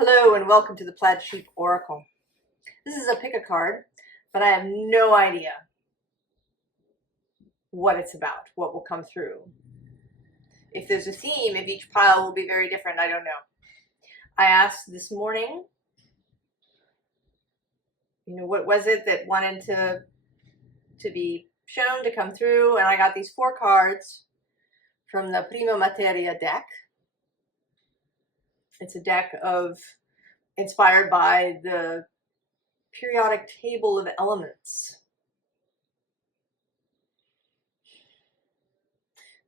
Hello and welcome to the Plaid Sheep Oracle. This is a pick a card, but I have no idea what it's about, what will come through. If there's a theme, if each pile will be very different, I don't know. I asked this morning, what was it that wanted to be shown, to come through, and I got these 4 cards from the Prima Materia deck. It's a deck inspired by the periodic table of elements.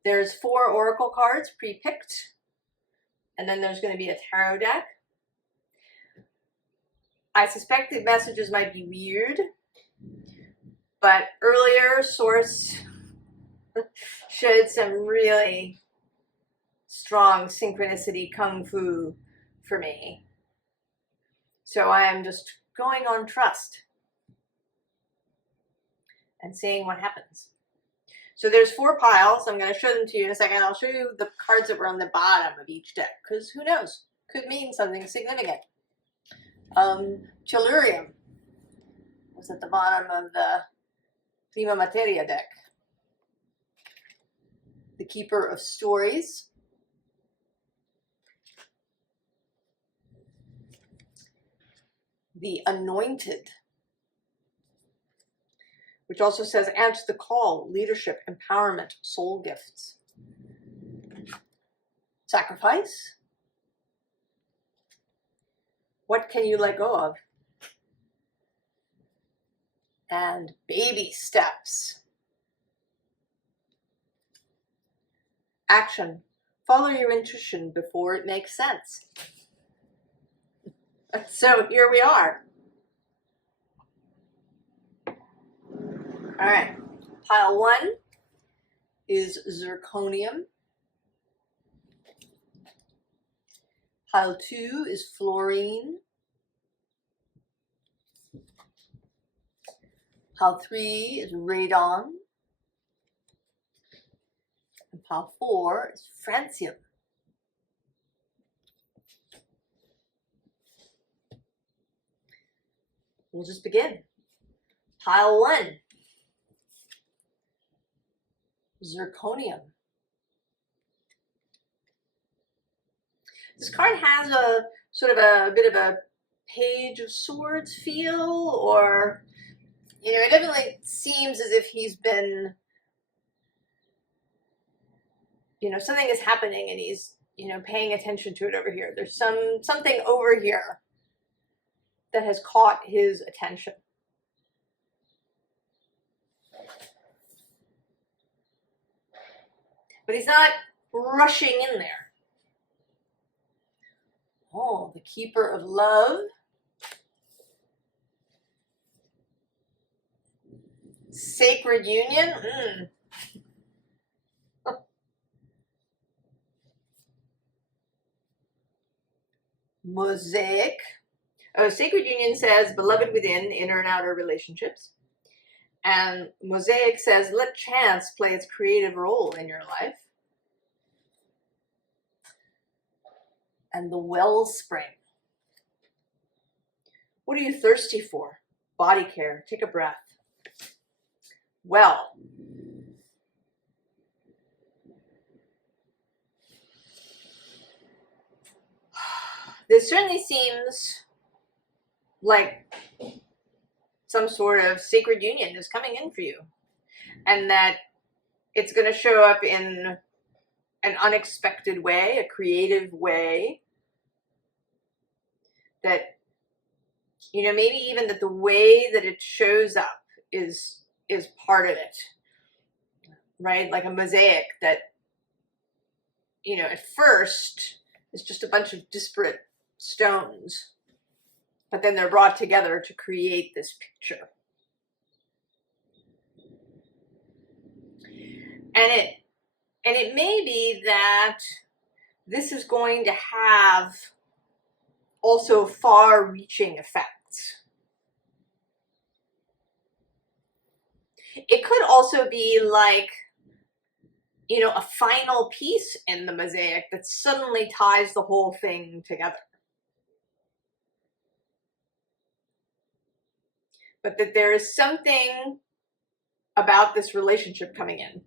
There's 4 oracle cards pre-picked, and then there's going to be a tarot deck. I suspect the messages might be weird, but earlier Source showed some really strong synchronicity kung fu for me. So I am just going on trust and seeing what happens. So there's 4 piles. I'm going to show them to you in a second. I'll show you the cards that were on the bottom of each deck, because who knows? Could mean something significant. Tellurium was at the bottom of the Prima Materia deck. The Keeper of Stories. The Anointed, which also says answer the call, leadership, empowerment, soul gifts. Sacrifice. What can you let go of? And baby steps. Action. Follow your intuition before it makes sense. So here we are. All right. Pile 1 is zirconium. Pile 2 is fluorine. Pile 3 is radon. And pile 4 is francium. We'll just begin. Pile 1, zirconium. This card has a sort of a bit of a Page of Swords feel, or, it definitely seems as if he's been, something is happening and he's, paying attention to it over here. There's something over here that has caught his attention. But he's not rushing in there. Oh, the Keeper of Love. Sacred Union. Mosaic. Oh, Sacred Union says, beloved within, inner and outer relationships. And Mosaic says, let chance play its creative role in your life. And the Wellspring. What are you thirsty for? Body care. Take a breath. Well. This certainly seems like some sort of sacred union is coming in for you, and that it's going to show up in an unexpected way, a creative way, that, maybe even that the way that it shows up is part of it, right? Like a mosaic that, at first is just a bunch of disparate stones, but then they're brought together to create this picture. And it may be that this is going to have also far-reaching effects. It could also be like, a final piece in the mosaic that suddenly ties the whole thing together. but that there is something about this relationship coming in.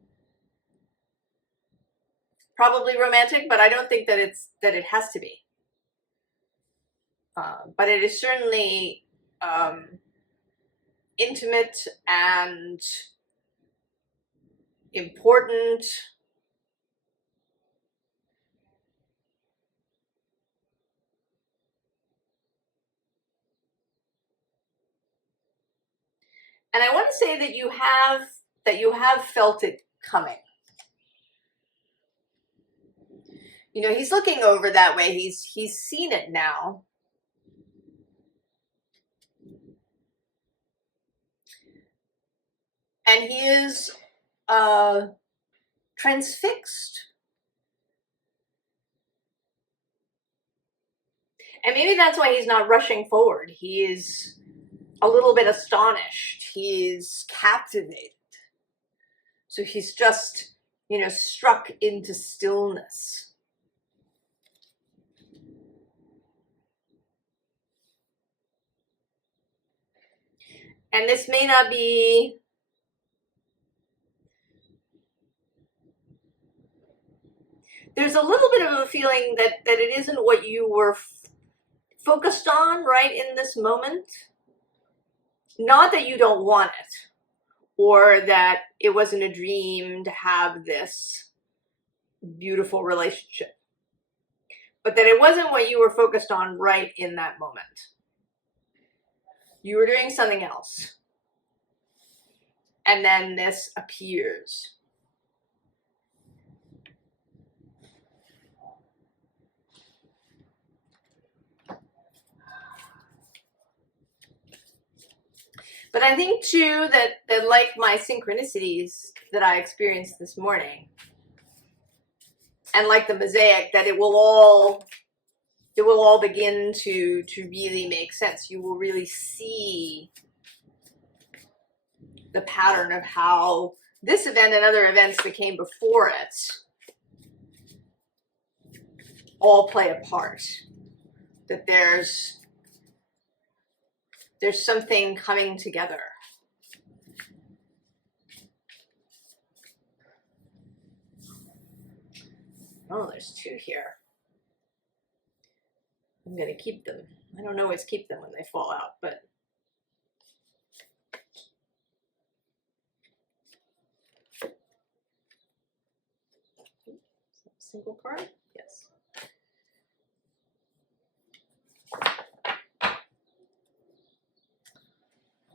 Probably romantic, but I don't think that it has to be. But it is certainly intimate and important. And I want to say that you have felt it coming. You know, he's looking over that way. He's seen it now. And he is transfixed. And maybe that's why he's not rushing forward. He is a little bit astonished. He's captivated. So he's just, you know, struck into stillness. And this may not be there's a little bit of a feeling that it isn't what you were focused on right in this moment. Not that you don't want it, or that it wasn't a dream to have this beautiful relationship, but that it wasn't what you were focused on right in that moment. You were doing something else. And then this appears. But I think too that like my synchronicities that I experienced this morning, and like the mosaic, that it will all begin to really make sense. You will really see the pattern of how this event and other events that came before it all play a part. That there's something coming together. Oh, there's two here. I'm gonna keep them. I don't always keep them when they fall out, but single card? Yes.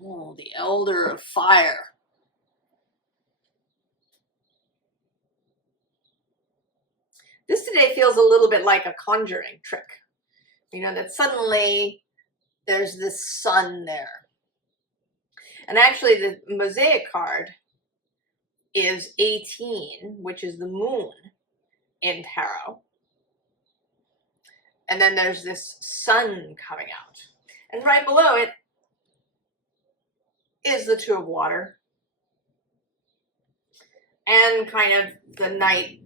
Oh, the Elder of Fire. This today feels a little bit like a conjuring trick. You know, that suddenly there's this sun there. And actually the mosaic card is 18, which is the moon in tarot. And then there's this sun coming out. And right below it is the Two of Water. And kind of the Knight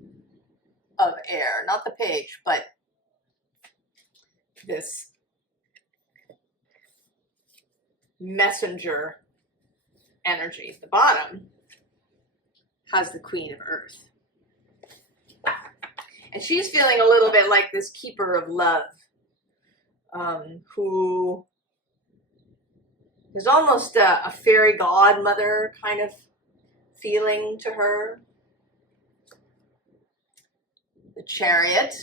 of Air. Not the page, but this messenger energy. The bottom has the Queen of Earth. And she's feeling a little bit like this keeper of love, who is almost a fairy godmother kind of feeling to her. The Chariot.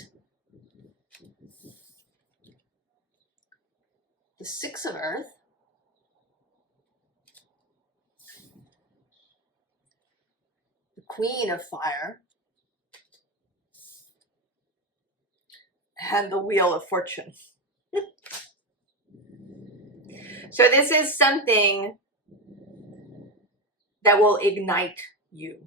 The Six of Earth. The Queen of Fire. And the Wheel of Fortune. So this is something that will ignite you.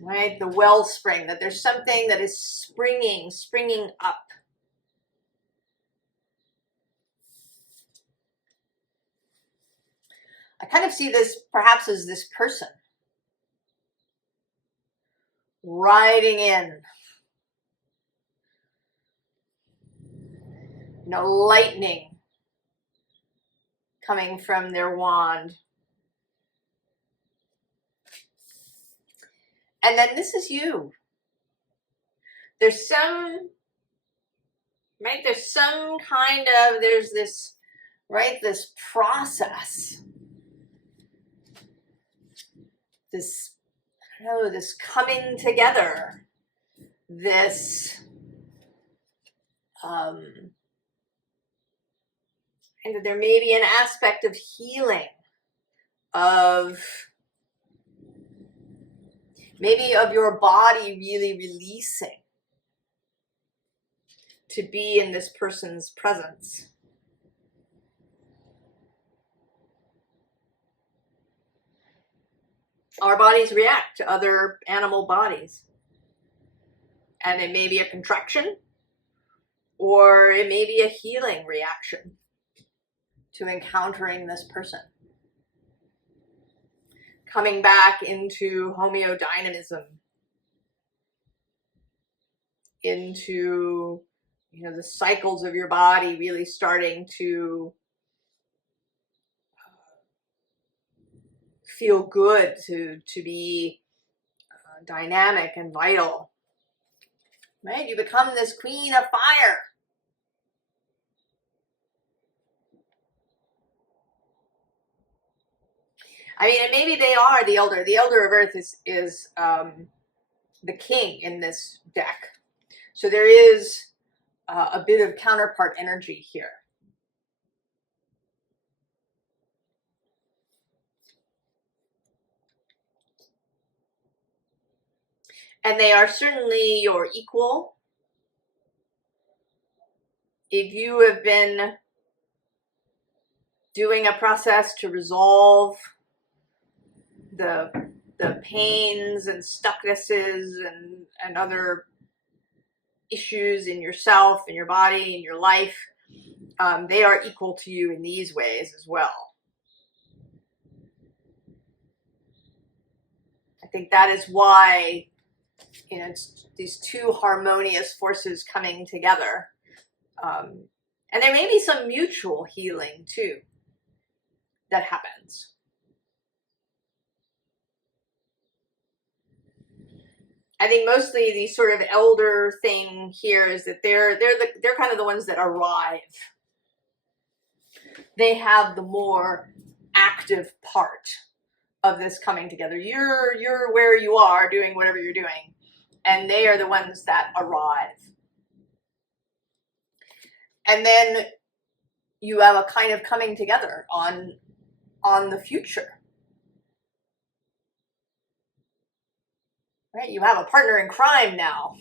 Right? The wellspring, that there's something that is springing up. I kind of see this perhaps as this person riding in, lightning coming from their wand. And then this is you. There's some, right? There's some kind of, there's this, right? This process. This, I don't know, this coming together. This, and there may be an aspect of healing, of maybe of your body really releasing to be in this person's presence. Our bodies react to other animal bodies. And it may be a contraction, or it may be a healing reaction to encountering this person. Coming back into homeodynamism, into, you know, the cycles of your body really starting to feel good, to be dynamic and vital. Right? You become this queen of fire. I mean, and maybe they are the elder. The elder of earth is the king in this deck. So there is a bit of counterpart energy here. And they are certainly your equal. If you have been doing a process to resolve the pains and stucknesses and other issues in yourself, in your body, in your life, they are equal to you in these ways as well. I think that is why, you know, it's these two harmonious forces coming together. And there may be some mutual healing too that happens. I think mostly the sort of elder thing here is that they're kind of the ones that arrive. They have the more active part of this coming together. You're where you are doing whatever you're doing, and they are the ones that arrive. And then you have a kind of coming together on the future. Right? You have a partner in crime now.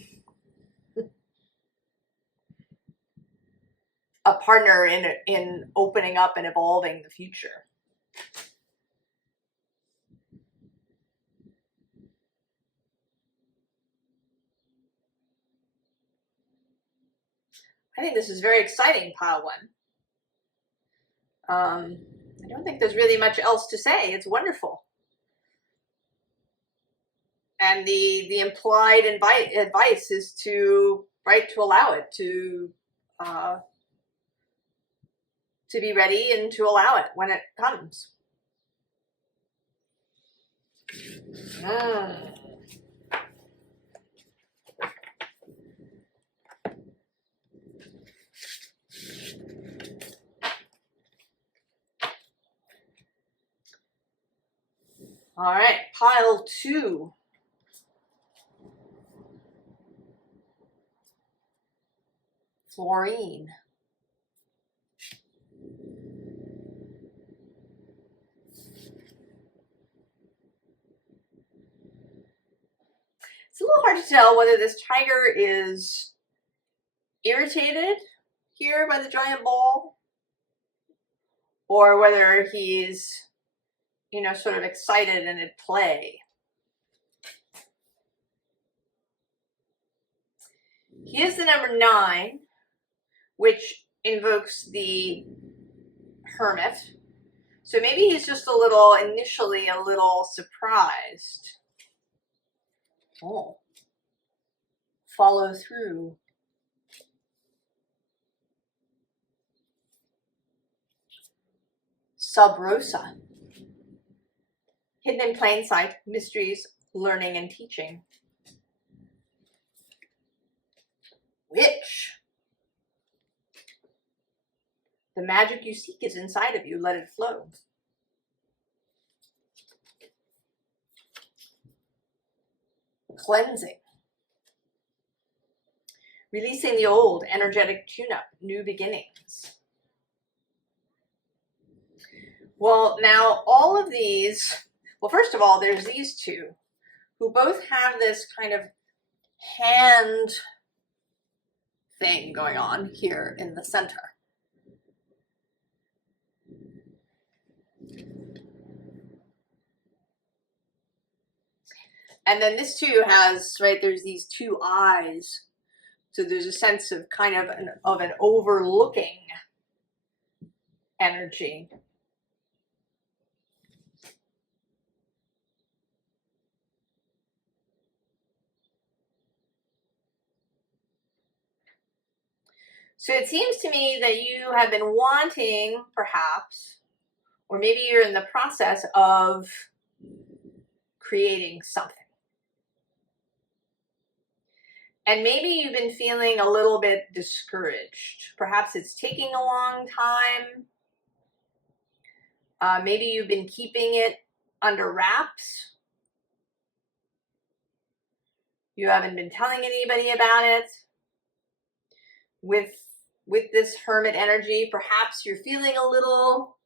A partner in opening up and evolving the future. I think this is very exciting, pile one. I don't think there's really much else to say. It's wonderful. And the implied advice is to allow it, to be ready and to allow it when it comes. All right, pile two. Fluorine. It's a little hard to tell whether this tiger is irritated here by the giant ball, or whether he's, you know, sort of excited and at play. He is the number 9, which invokes the hermit. So maybe he's just initially a little surprised. Oh. Follow through. Sub Rosa. Hidden in plain sight, mysteries, learning and teaching. Witch. The magic you seek is inside of you. Let it flow. Cleansing. Releasing the old, energetic tune-up, new beginnings. Well, now all of these, well, first of all, there's these two who both have this kind of hand thing going on here in the center. And then this too has, right, there's these two eyes. So there's a sense of kind of an overlooking energy. So it seems to me that you have been wanting, perhaps, or maybe you're in the process of creating something. And maybe you've been feeling a little bit discouraged. Perhaps it's taking a long time. Maybe you've been keeping it under wraps. You haven't been telling anybody about it. With this hermit energy, perhaps you're feeling a little,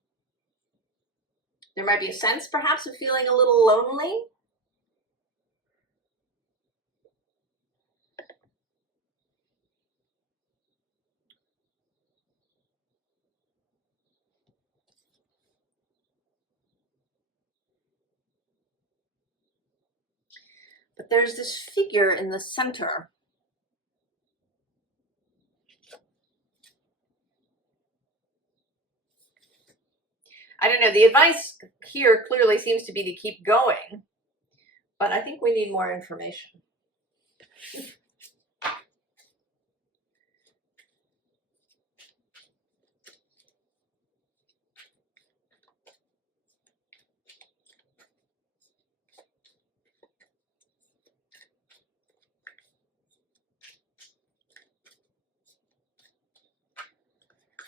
there might be a sense perhaps of feeling a little lonely. But there's this figure in the center. I don't know, the advice here clearly seems to be to keep going, but I think we need more information.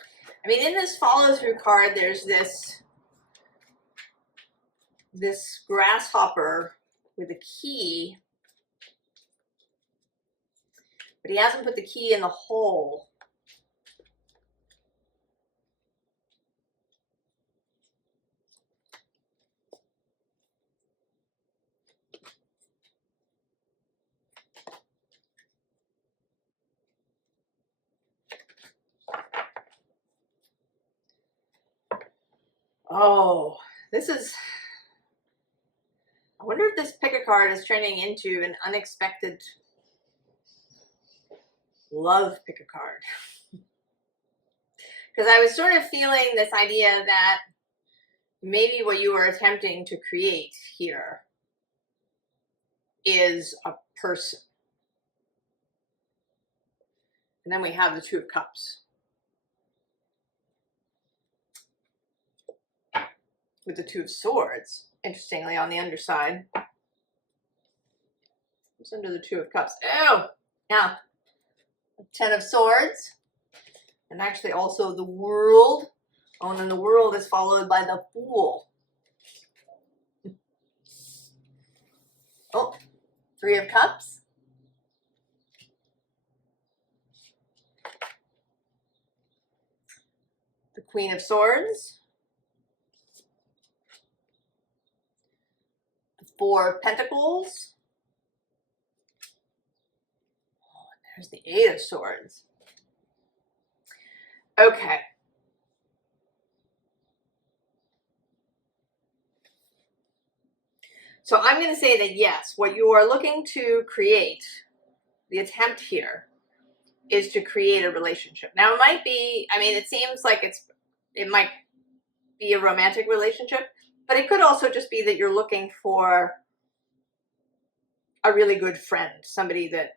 I mean, in this follow-through card, there's this grasshopper with a key, but he hasn't put the key in the hole. Oh, this is, I wonder if this pick a card is turning into an unexpected love pick a card. Because I was sort of feeling this idea that maybe what you are attempting to create here is a person. And then we have the Two of Cups. With the Two of Swords, interestingly, on the underside. What's under the Two of Cups? Oh, now, Ten of Swords. And actually also the World. Oh, and then the World is followed by the Fool. Oh, Three of Cups. The Queen of Swords. The Four of Pentacles. Oh, and there's the Eight of Swords. Okay. So I'm going to say that yes, what you are looking to create, the attempt here, is to create a relationship. Now it might be, I mean, it seems like it might be a romantic relationship, but it could also just be that you're looking for a really good friend, somebody that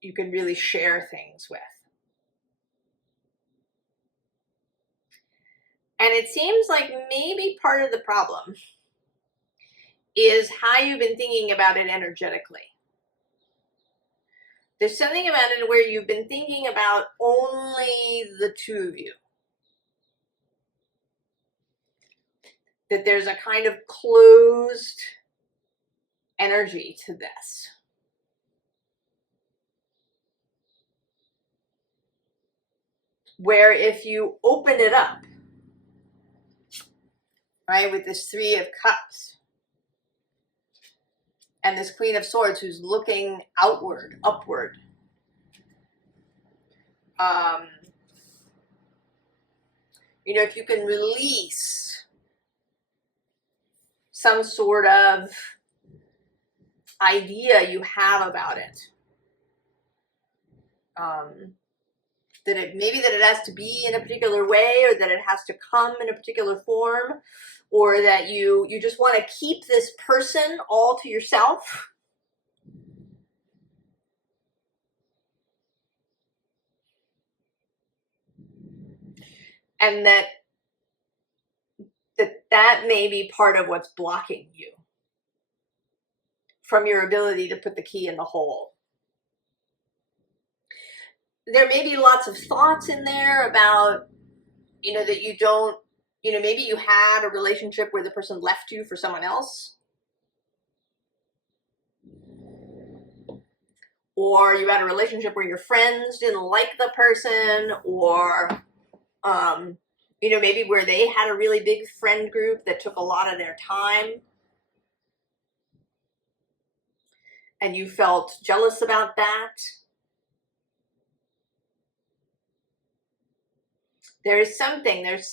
you can really share things with. And it seems like maybe part of the problem is how you've been thinking about it energetically. There's something about it where you've been thinking about only the two of you. That there's a kind of closed energy to this. Where if you open it up, right, with this Three of Cups and this Queen of Swords who's looking outward, upward, you know, if you can release some sort of idea you have about it, that it maybe that it has to be in a particular way, or that it has to come in a particular form, or that you just want to keep this person all to yourself. And that may be part of what's blocking you from your ability to put the key in the hole. There may be lots of thoughts in there about, you know, that you don't, you know, maybe you had a relationship where the person left you for someone else. Or you had a relationship where your friends didn't like the person, or, you know, maybe where they had a really big friend group that took a lot of their time. And you felt jealous about that. There's some energy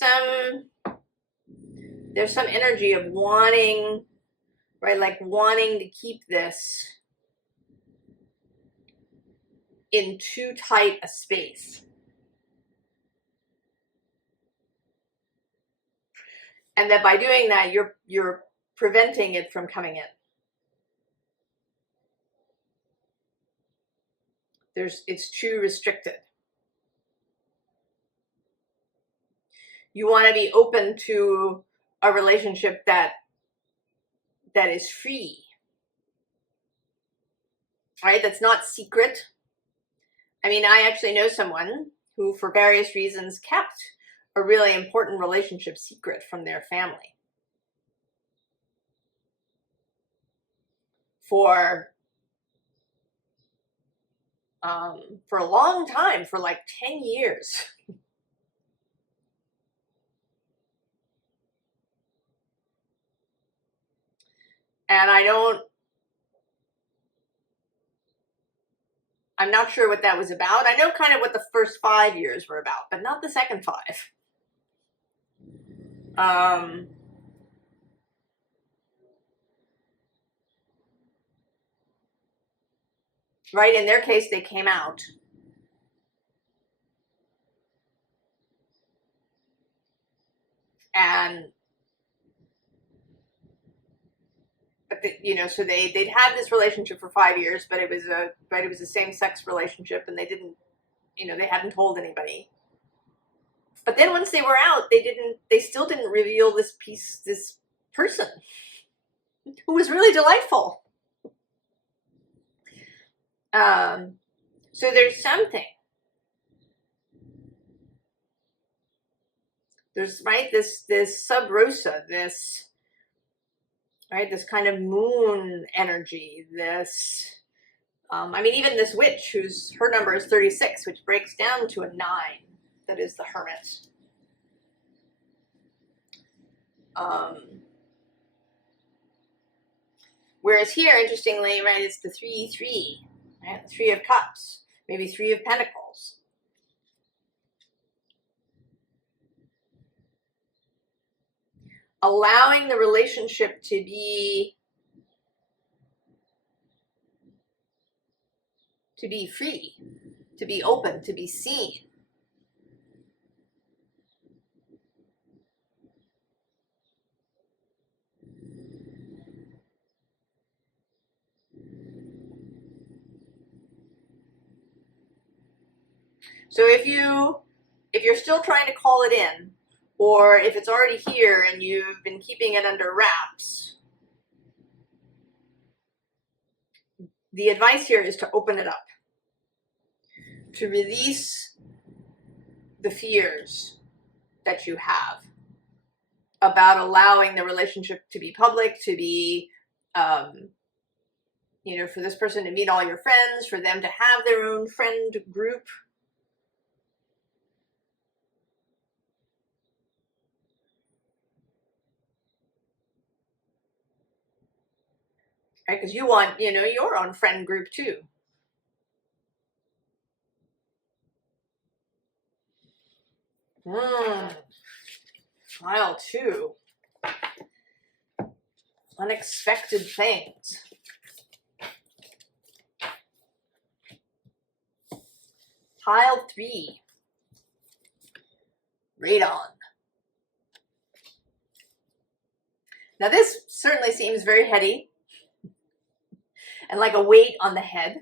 of wanting, right, like wanting to keep this in too tight a space. And that by doing that, you're preventing it from coming in. It's too restricted. You want to be open to a relationship that is free, right? That's not secret. I mean, I actually know someone who, for various reasons, kept a really important relationship secret from their family for a long time, for like 10 years. And I'm not sure what that was about. I know kind of what the first 5 years were about, but not the second 5. Right, in their case, they came out. But you know, so they'd had this relationship for 5 years, but it was a same-sex relationship, and they didn't, you know, they hadn't told anybody. But then once they were out, they still didn't reveal this person who was really delightful. So there's something. There's, right, this sub rosa, this, right, this kind of moon energy, this, I mean, even this witch her number is 36, which breaks down to a 9, that is the Hermit. Whereas here, interestingly, right, it's the 3-3, right, the 3 of Cups, maybe 3 of Pentacles. Allowing the relationship to be free, to be open, to be seen. So if you're still trying to call it in, or if it's already here and you've been keeping it under wraps, the advice here is to open it up, to release the fears that you have about allowing the relationship to be public, to be, you know, for this person to meet all your friends, for them to have their own friend group. Right? Because you want, you know, your own friend group too. Pile 2. Unexpected things. Pile 3. Radon. Now this certainly seems very heady and like a weight on the head.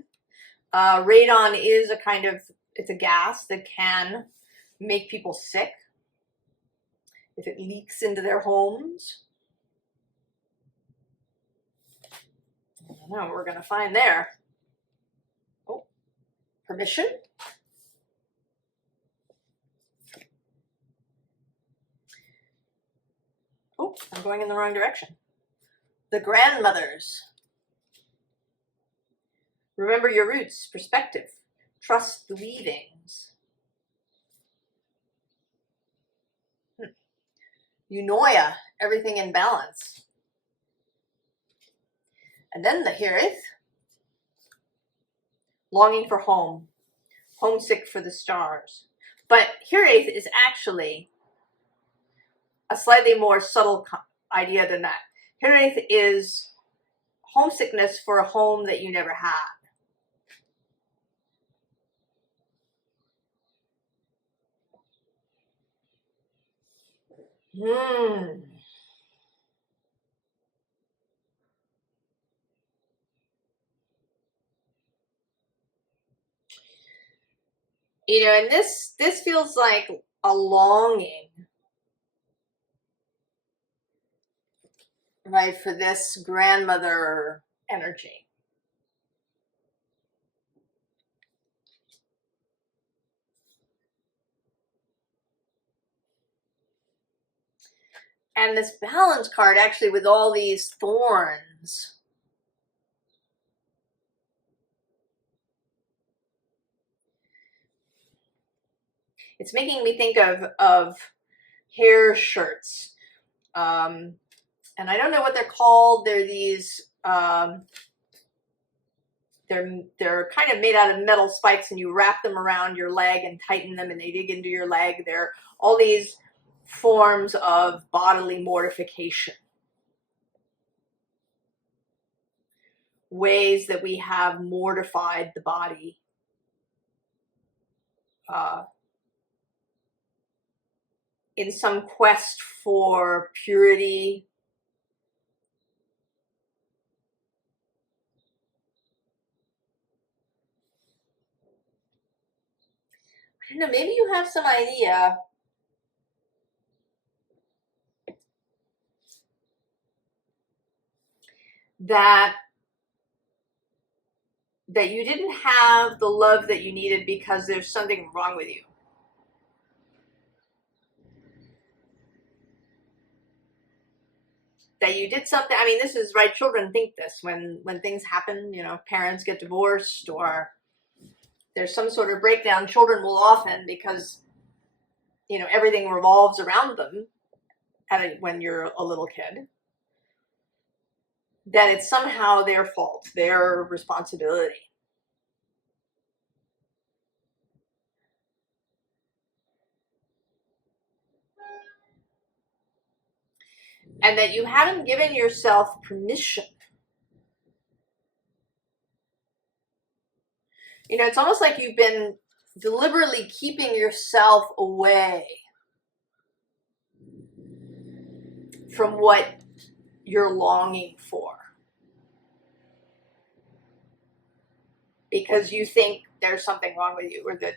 Radon is a kind of, it's a gas that can make people sick if it leaks into their homes. I don't know what we're going to find there. Oh, permission. Oh, I'm going in the wrong direction. The grandmothers. Remember your roots, perspective. Trust the weavings. Eunoia, everything in balance. And then the Hirith. Longing for home. Homesick for the stars. But Hirith is actually a slightly more subtle idea than that. Hirith is homesickness for a home that you never had. You know, and this feels like a longing, right, for this grandmother energy. And this balance card actually with all these thorns. It's making me think of hair shirts. And I don't know what they're called. They're these, they're kind of made out of metal spikes, and you wrap them around your leg and tighten them, and they dig into your leg. They're all these forms of bodily mortification. Ways that we have mortified the body. In some quest for purity. I don't know, maybe you have some idea that you didn't have the love that you needed because there's something wrong with you. That you did something, I mean, this is right, children think this when things happen, you know, parents get divorced or there's some sort of breakdown, children will often, because, you know, everything revolves around them when you're a little kid, that it's somehow their fault, their responsibility. And that you haven't given yourself permission. You know, it's almost like you've been deliberately keeping yourself away from what you're longing for. Because you think there's something wrong with you, or that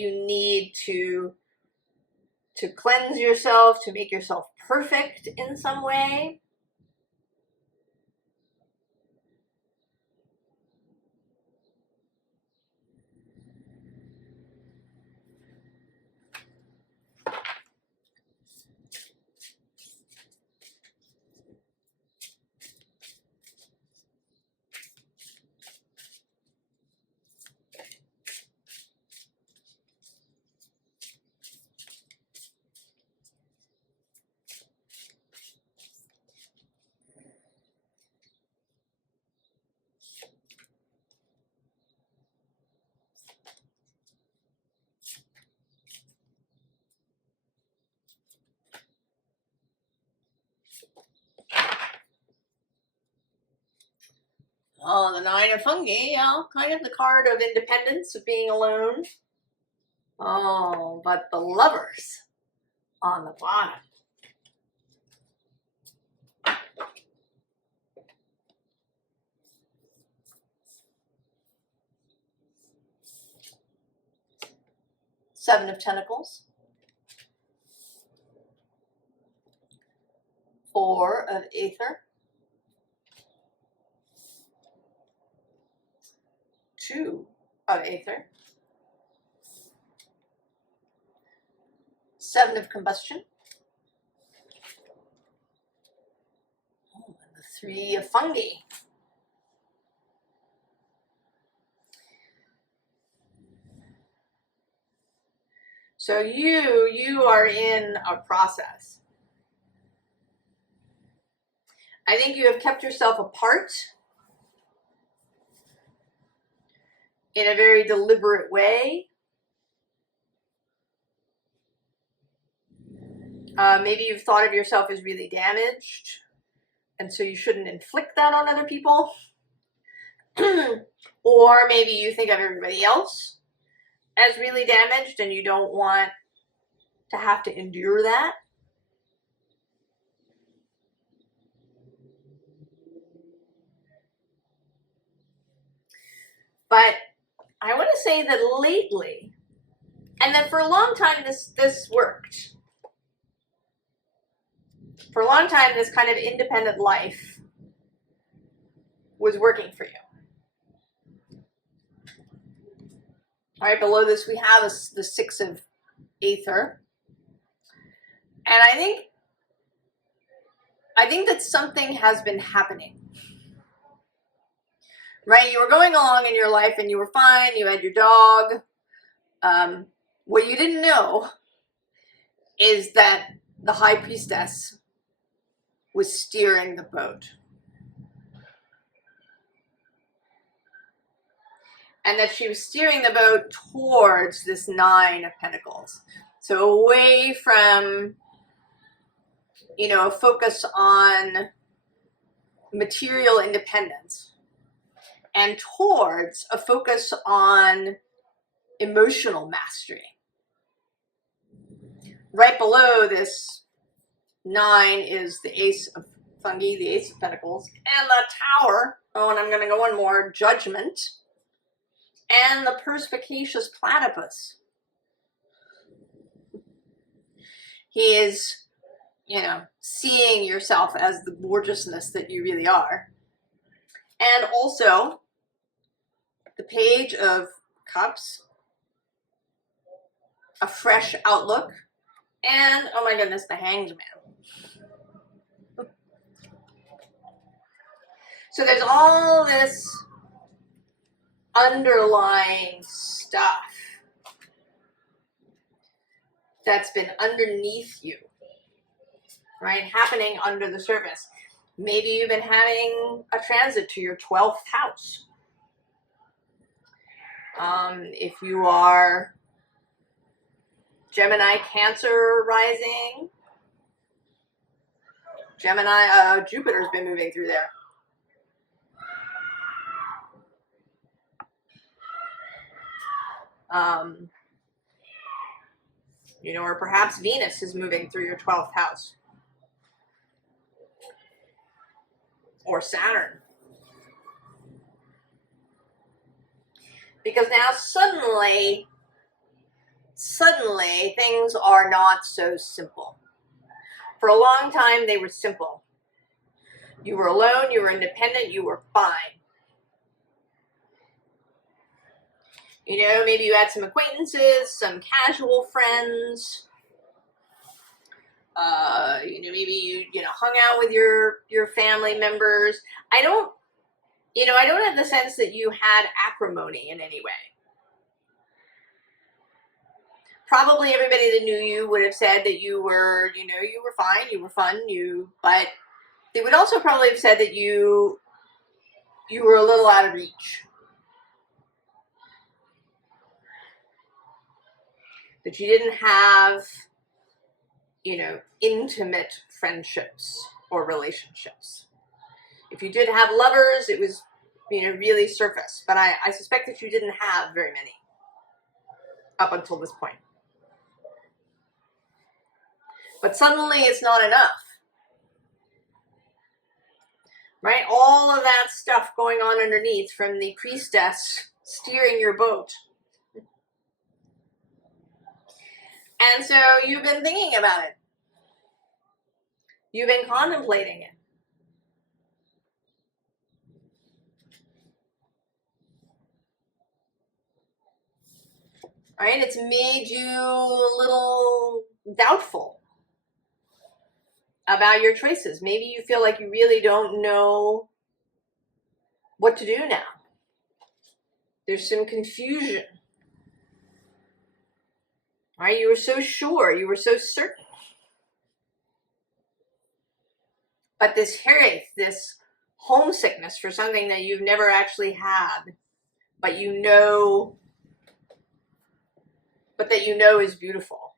you need to to cleanse yourself, to make yourself perfect in some way. Oh, the Nine of Fungi, yeah, kind of the card of independence, of being alone. Oh, but the Lovers on the bottom. Seven of Pentacles. Four of Aether. Two of Aether. Seven of Combustion. Oh, and the Three of Fungi. So you are in a process. I think you have kept yourself apart in a very deliberate way. Maybe you've thought of yourself as really damaged, and so you shouldn't inflict that on other people. Or maybe you think of everybody else as really damaged and you don't want to have to endure that. But I want to say that lately, and that for a long time this worked. For a long time, this kind of independent life was working for you. All right, below this we have the Six of Aether. And I think that something has been happening. Right? You were going along in your life and you were fine. You had your dog. What you didn't know is that the High Priestess was steering the boat. And that she was steering the boat towards this Nine of Pentacles. So away from, a focus on material independence and towards a focus on emotional mastery. Right below this Nine is the Ace of Fungi, the Ace of Pentacles, and the Tower. Oh, and I'm going to go one more, Judgment. And the Perspicacious Platypus. He is, seeing yourself as the gorgeousness that you really are. And also, the Page of Cups, a fresh outlook, and, oh my goodness, the Hanged Man. So there's all this underlying stuff that's been underneath you, right? Happening under the surface. Maybe you've been having a transit to your 12th house. If you are Gemini, Cancer rising, Jupiter's been moving through there. Or perhaps Venus is moving through your 12th house. Or Saturn. Because now suddenly suddenly things are not so simple. For a long time, they were simple. You were alone, you were independent, you were fine. You know, maybe you had some acquaintances, some casual friends. You know, maybe you hung out with your family members. I don't have the sense that you had acrimony in any way. Probably everybody that knew you would have said that you were, you were fine, you were fun, but they would also probably have said that you were a little out of reach. That you didn't have, intimate friendships or relationships. If you did have lovers, it was, really surface. But I suspect that you didn't have very many up until this point. But suddenly it's not enough. Right? All of that stuff going on underneath from the priestess steering your boat. And so you've been thinking about it. You've been contemplating it. Right? It's made you a little doubtful about your choices. Maybe you feel like you really don't know what to do now. There's some confusion. Right? You were so sure, you were so certain. But this Förhäxa, this homesickness for something that you've never actually had, but that you know is beautiful,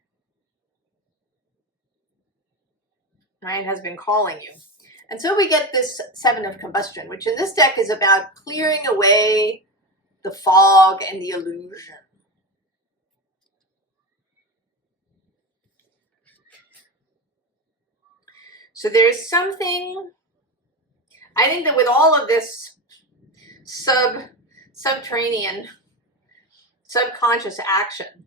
right, has been calling you. And so we get this Seven of Combustion, which in this deck is about clearing away the fog and the illusion. So there's something, I think that with all of this subterranean, subconscious action,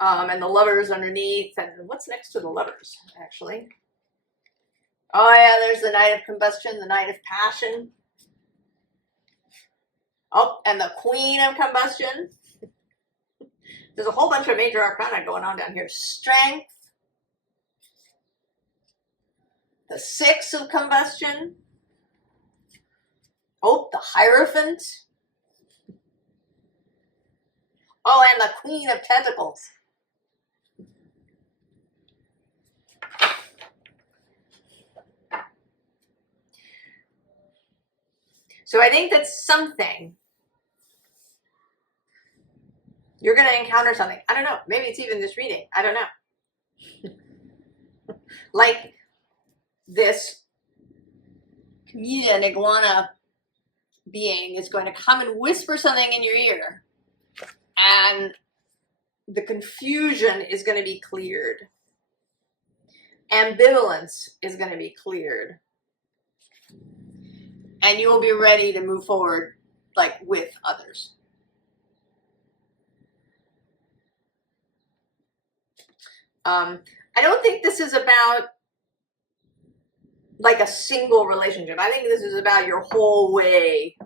and the lovers underneath, and what's next to the lovers, actually? Oh yeah, there's the Knight of Combustion, the Knight of Passion. Oh, and the Queen of Combustion. There's a whole bunch of major arcana going on down here. Strength. The Six of Combustion. Oh, the Hierophant. Oh, and the Queen of Pentacles. So I think that's something. You're going to encounter something. I don't know. Maybe it's even this reading. I don't know. Like this chameleon iguana being is going to come and whisper something in your ear. And the confusion is going to be cleared. Ambivalence is going to be cleared. And you will be ready to move forward, like, with others. I don't think this is about like a single relationship. I think this is about your whole way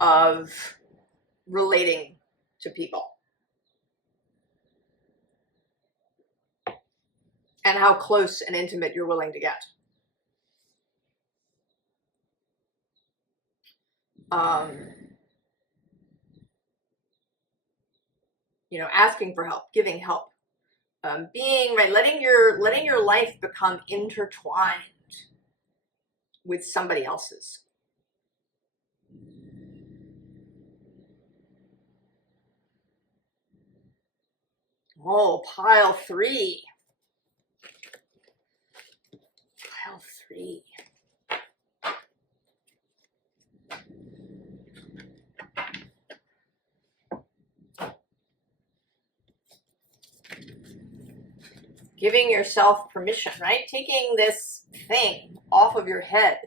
of relating to people. And how close and intimate you're willing to get. Asking for help, giving help. Being right, letting your life become intertwined with somebody else's. Oh, pile 3. Pile 3. Giving yourself permission, right? Taking this thing off of your head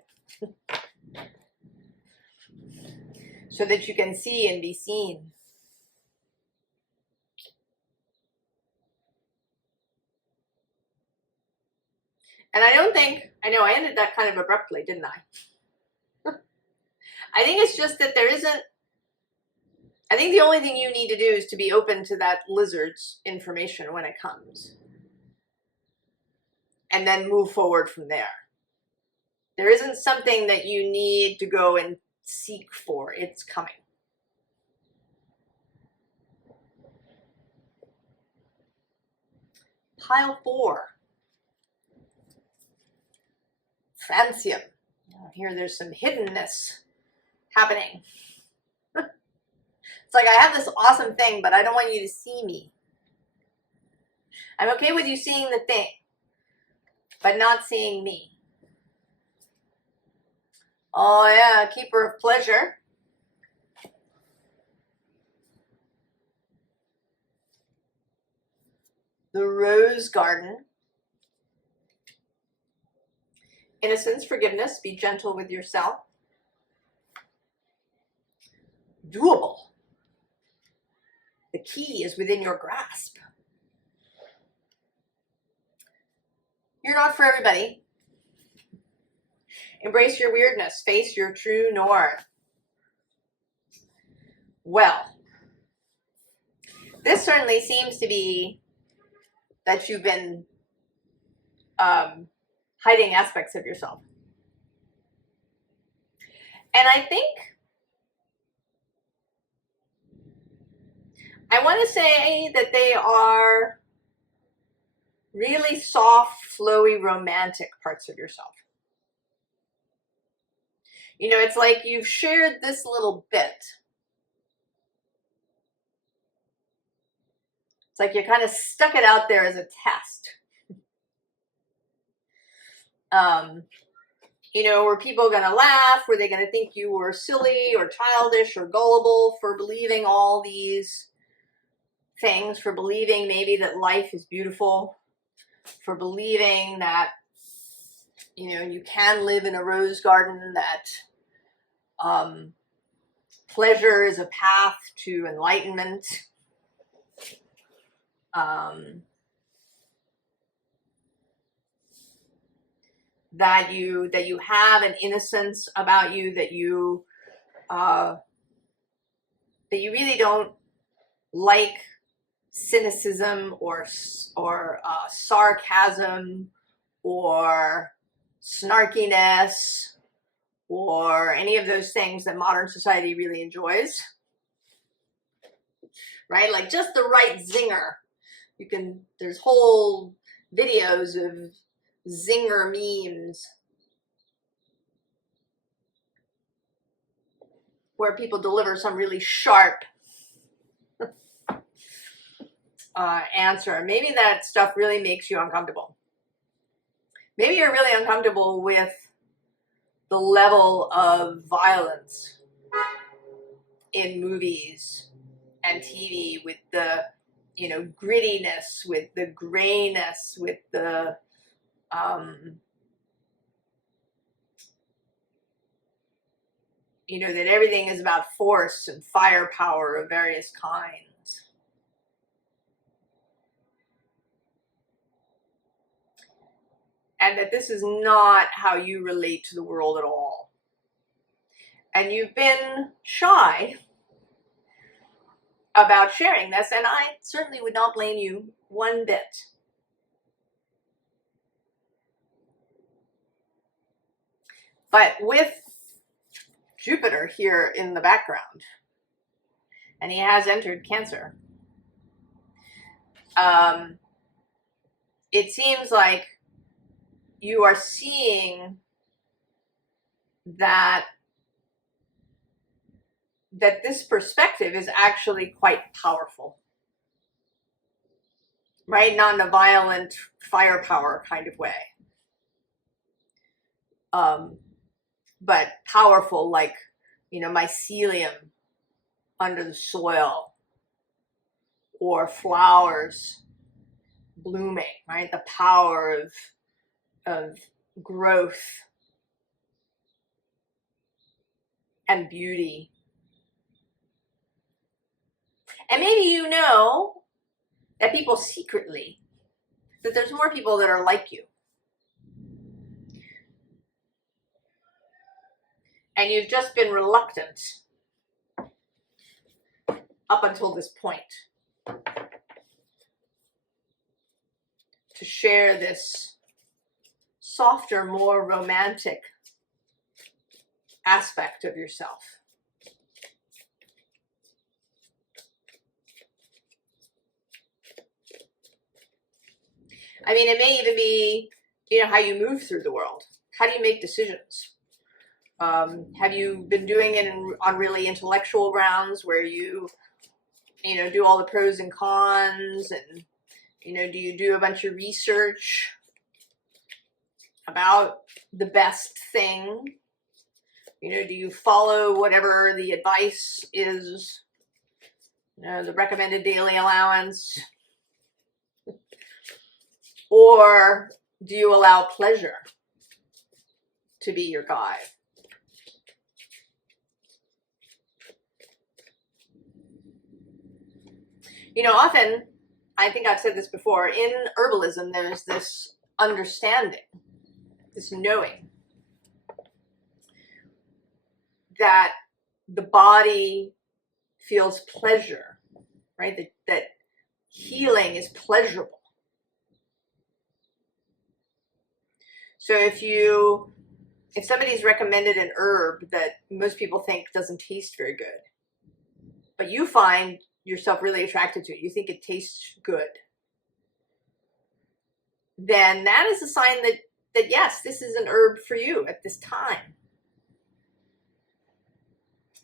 so that you can see and be seen. And I don't think, I know I ended that kind of abruptly, didn't I? I think it's just that there isn't, I think the only thing you need to do is to be open to that lizard's information when it comes. And then move forward from there. There isn't something that you need to go and seek for. It's coming. Pile 4. Francium. Here there's some hiddenness happening. It's like I have this awesome thing, but I don't want you to see me. I'm okay with you seeing the thing, but not seeing me. Oh yeah, keeper of pleasure. The rose garden. Innocence, forgiveness, be gentle with yourself. Doable. The key is within your grasp. You're not for everybody. Embrace your weirdness. Face your true north. Well, this certainly seems to be that you've been hiding aspects of yourself. And I think I want to say that they are really soft, flowy, romantic parts of yourself. You know, it's like you've shared this little bit. It's like you kind of stuck it out there as a test. You know, were people going to laugh? Were they going to think you were silly or childish or gullible for believing all these things, for believing maybe that life is beautiful, for believing that, you know, you can live in a rose garden, that pleasure is a path to enlightenment. That you have an innocence about you, that you really don't like cynicism or sarcasm or snarkiness or any of those things that modern society really enjoys, right? Like just the right zinger. There's whole videos of zinger memes where people deliver some really sharp answer. Maybe that stuff really makes you uncomfortable. Maybe you're really uncomfortable with the level of violence in movies and TV, with the, you know, grittiness, with the grayness, with the you know, that everything is about force and firepower of various kinds. And that this is not how you relate to the world at all. And you've been shy about sharing this, and I certainly would not blame you one bit. But with Jupiter here in the background, and he has entered Cancer, it seems like you are seeing that this perspective is actually quite powerful, right? Not in a violent firepower kind of way, but powerful, like, you know, mycelium under the soil, or flowers blooming, right? The power of growth and beauty. And maybe you know that people secretly, that there's more people that are like you. And you've just been reluctant up until this point to share this softer, more romantic aspect of yourself. I mean, it may even be, you know, how you move through the world. How do you make decisions? Have you been doing it on really intellectual grounds where you know, do all the pros and cons, and, you know, do you do a bunch of research about the best thing? You know, do you follow whatever the advice is, you know, the recommended daily allowance? Or do you allow pleasure to be your guide? You know, often, I think I've said this before, in herbalism, there's this understanding, this knowing that the body feels pleasure, right? That healing is pleasurable. So if somebody's recommended an herb that most people think doesn't taste very good, but you find yourself really attracted to it, you think it tastes good, then that is a sign that yes, this is an herb for you at this time.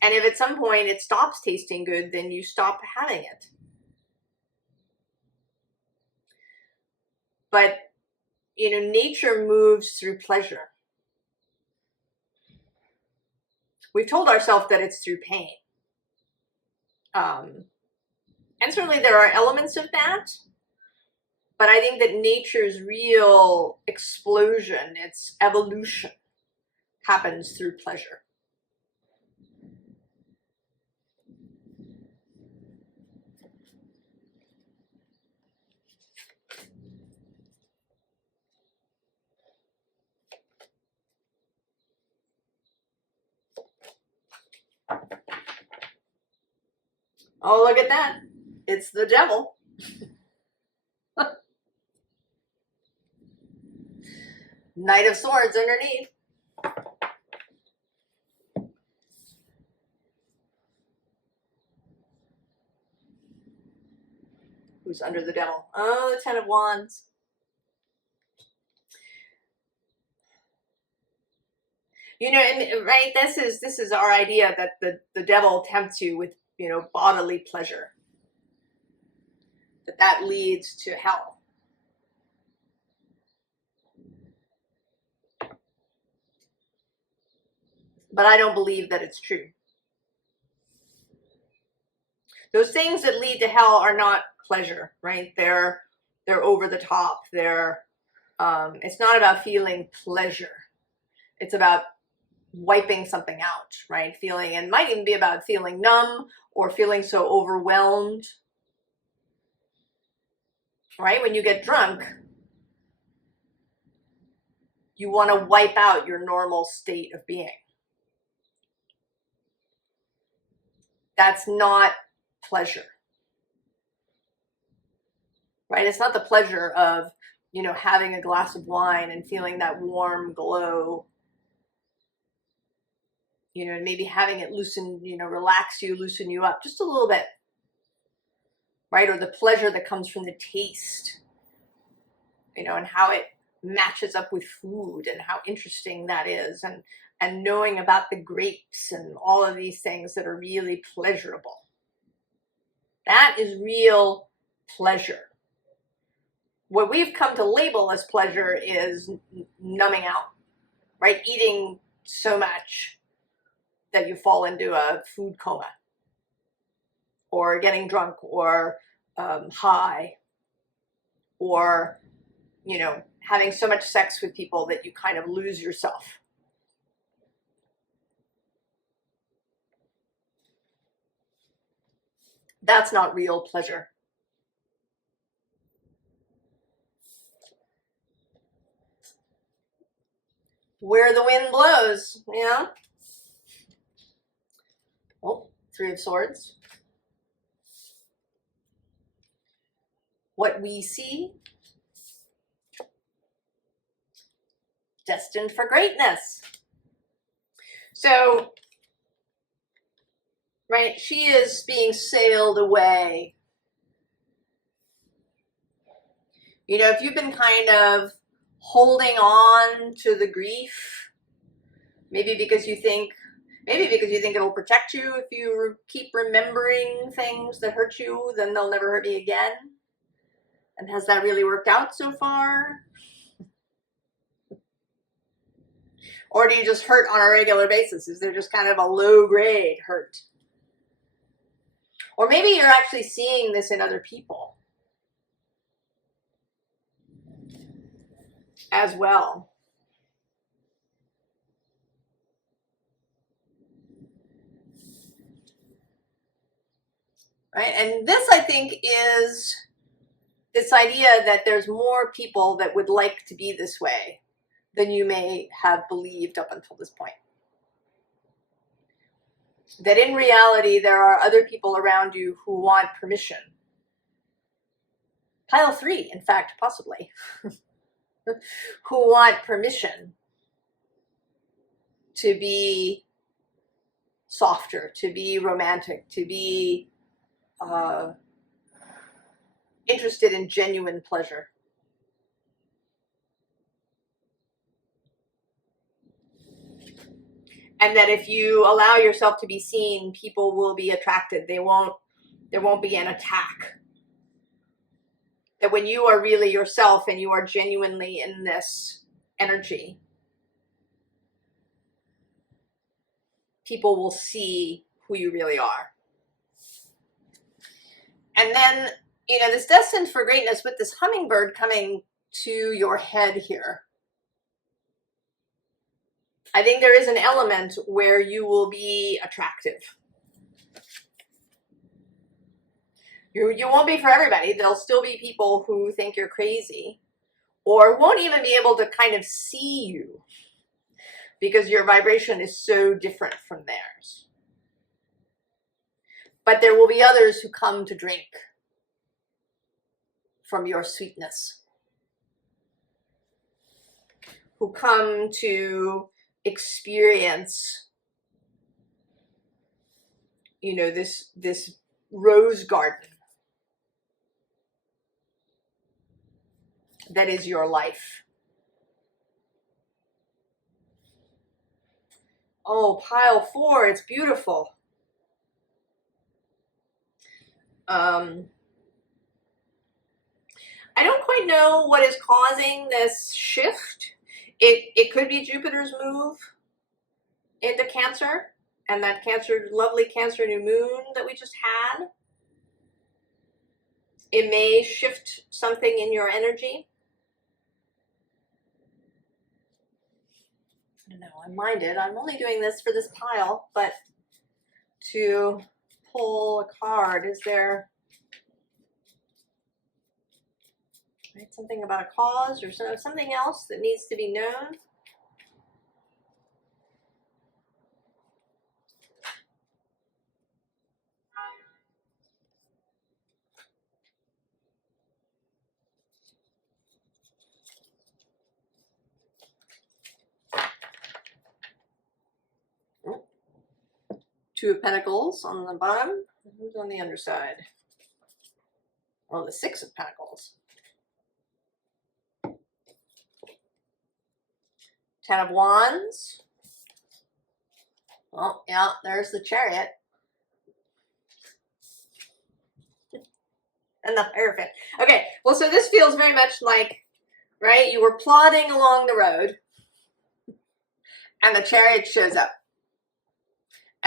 And if at some point it stops tasting good, then you stop having it. But, you know, nature moves through pleasure. We've told ourselves that it's through pain. And certainly there are elements of that, but I think that nature's real explosion, its evolution, happens through pleasure. Oh, look at that. It's the devil. Knight of Swords underneath. Who's under the devil? Oh, the Ten of Wands. You know, and right, this is our idea that the devil tempts you with, you know, bodily pleasure. That leads to hell. But I don't believe that it's true. Those things that lead to hell are not pleasure, right? They're over the top. It's not about feeling pleasure. It's about wiping something out, right? Feeling, and might even be about feeling numb or feeling so overwhelmed, right? When you get drunk, you want to wipe out your normal state of being. That's not pleasure, right? It's not the pleasure of, you know, having a glass of wine and feeling that warm glow, you know, and maybe having it loosen, you know, relax you, loosen you up just a little bit, right? Or the pleasure that comes from the taste, you know, and how it matches up with food and how interesting that is, and knowing about the grapes and all of these things that are really pleasurable. That is real pleasure. What we've come to label as pleasure is numbing out, right? Eating so much that you fall into a food coma, or getting drunk, or high, or, you know, having so much sex with people that you kind of lose yourself. That's not real pleasure. Where the wind blows, you know? Three of Swords. What we see, destined for greatness. So, right, she is being sailed away. You know, if you've been kind of holding on to the grief, maybe because you think it'll protect you if you keep remembering things that hurt you, then they'll never hurt me again. And has that really worked out so far? Or do you just hurt on a regular basis? Is there just kind of a low grade hurt? Or maybe you're actually seeing this in other people as well. Right? And this, I think, is this idea that there's more people that would like to be this way than you may have believed up until this point. That in reality, there are other people around you who want permission. Pile 3, in fact, possibly, who want permission to be softer, to be romantic, to be interested in genuine pleasure. And that if you allow yourself to be seen, people will be attracted. There won't be an attack. That when you are really yourself and you are genuinely in this energy, people will see who you really are. And then, you know, this destined for greatness with this hummingbird coming to your head here. I think there is an element where you will be attractive. You won't be for everybody. There'll still be people who think you're crazy or won't even be able to kind of see you because your vibration is so different from theirs. But there will be others who come to drink from your sweetness, who come to experience, you know, this rose garden that is your life. Oh, pile 4, it's beautiful. I don't quite know what is causing this shift. It could be Jupiter's move into Cancer and that lovely Cancer new moon that we just had. It may shift something in your energy. I don't know, I'm minded. I'm only doing this for this pile, but to pull a card, is there something about a cause or something else that needs to be known? Two of Pentacles on the bottom. Who's on the underside? Oh, the Six of Pentacles. 10 of Wands. Oh, yeah, there's the Chariot. And the Hierophant. Okay, well, so this feels very much like, right, you were plodding along the road, and the Chariot shows up.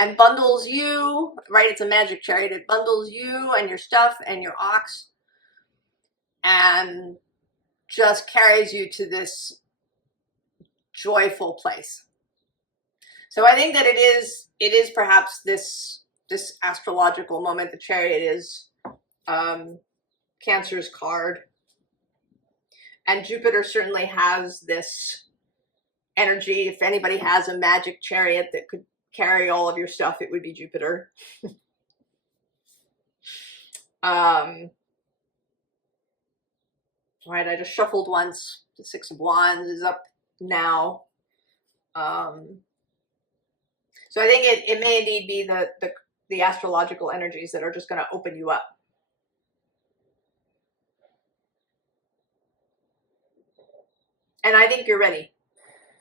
And bundles you, right, it's a magic chariot, it bundles you and your stuff and your ox, and just carries you to this joyful place. So I think that it is perhaps this astrological moment. The Chariot is Cancer's card, and Jupiter certainly has this energy. If anybody has a magic chariot that could carry all of your stuff, it would be Jupiter. Right, I just shuffled once. The Six of Wands is up now. So I think it may indeed be the astrological energies that are just going to open you up. And I think you're ready.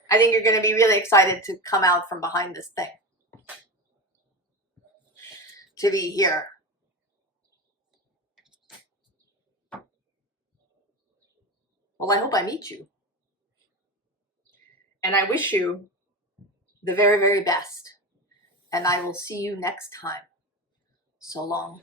I think you're going to be really excited to come out from behind this thing. To be here. Well, I hope I meet you. And I wish you the very, very best. And I will see you next time. So long.